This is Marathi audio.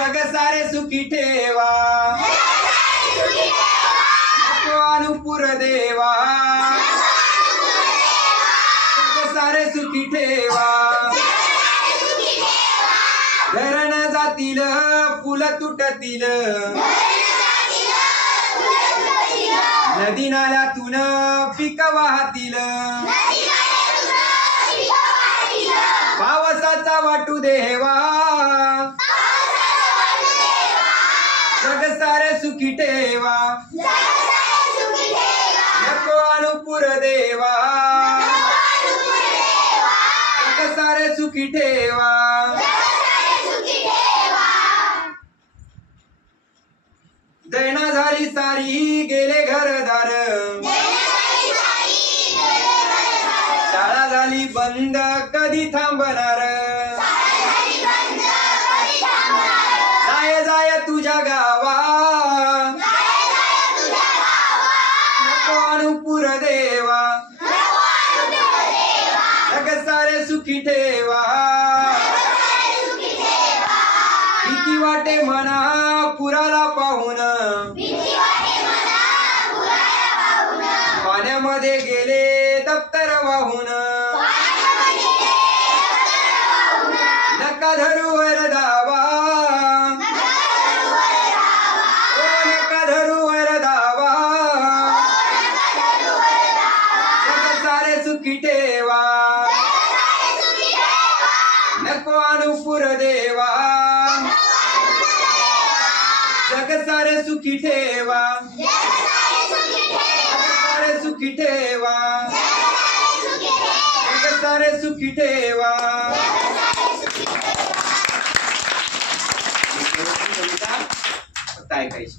जग सारे सुखी ठेवा नको अनुपुर देवा जग सारे सुखी ठेवा धरण जातील पुल तुटतील नदी नाल्यातून पीक वाहतील पावसाचा वाटू देवा जग सारे सुखी ठेवा नको अनुपुर देवा जग सारे सुखी ठेवा दैना झाली सारी गेले घरदार शाळा झाली बंद कधी थांबणार जाय जाय तुझ्या गावा नको अनुपुर देवा जग सारे सुखी ठेवा भीती वाटे म्हणा पुराला पाहून पाण्यामध्ये गेले दप्तर वाहून नका धरू वर धावा नका धरू वर धावा जग सारे सुखी ठेवा नको अनुपुर देवा जग सारे सुखी ठेवा सारे सुखी ठेवा जग सारे सुखी ठेवा कविता फक्त ऐकायची.